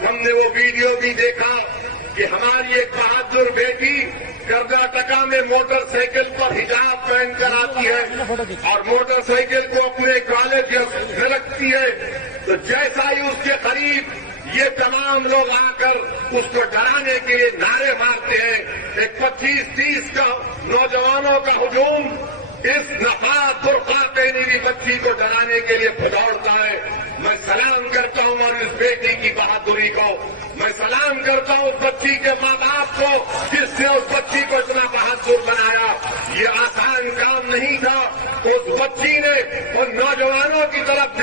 آج ہم نے وہ ویڈیو بھی دیکھا کہ ہماری ایک بہادر بیٹی کرناٹکا میں موٹر سائیکل پر حجاب پہن کر آتی ہے اور موٹر سائیکل کو اپنے کالج میں رکھتی ہے، تو جیسا ہی اس کے قریب یہ تمام لوگ آ کر اس کو ڈرانے کے لیے نعرے مارتے ہیں، ایک 25-30 کا نوجوانوں کا ہجوم اس نفاذ برقع پہنی ہوئی بچی کو ڈرانے کے لیے دوڑتا ہے۔ میں سلام کرتا ہوں اور اس بیٹی کی بہادری کو، میں سلام کرتا ہوں اس بچی کے ماں باپ کو جس نے اس بچی کو اتنا بہادر بنایا۔ یہ آسان کام نہیں تھا، اس بچی نے ان نوجوانوں کی طرف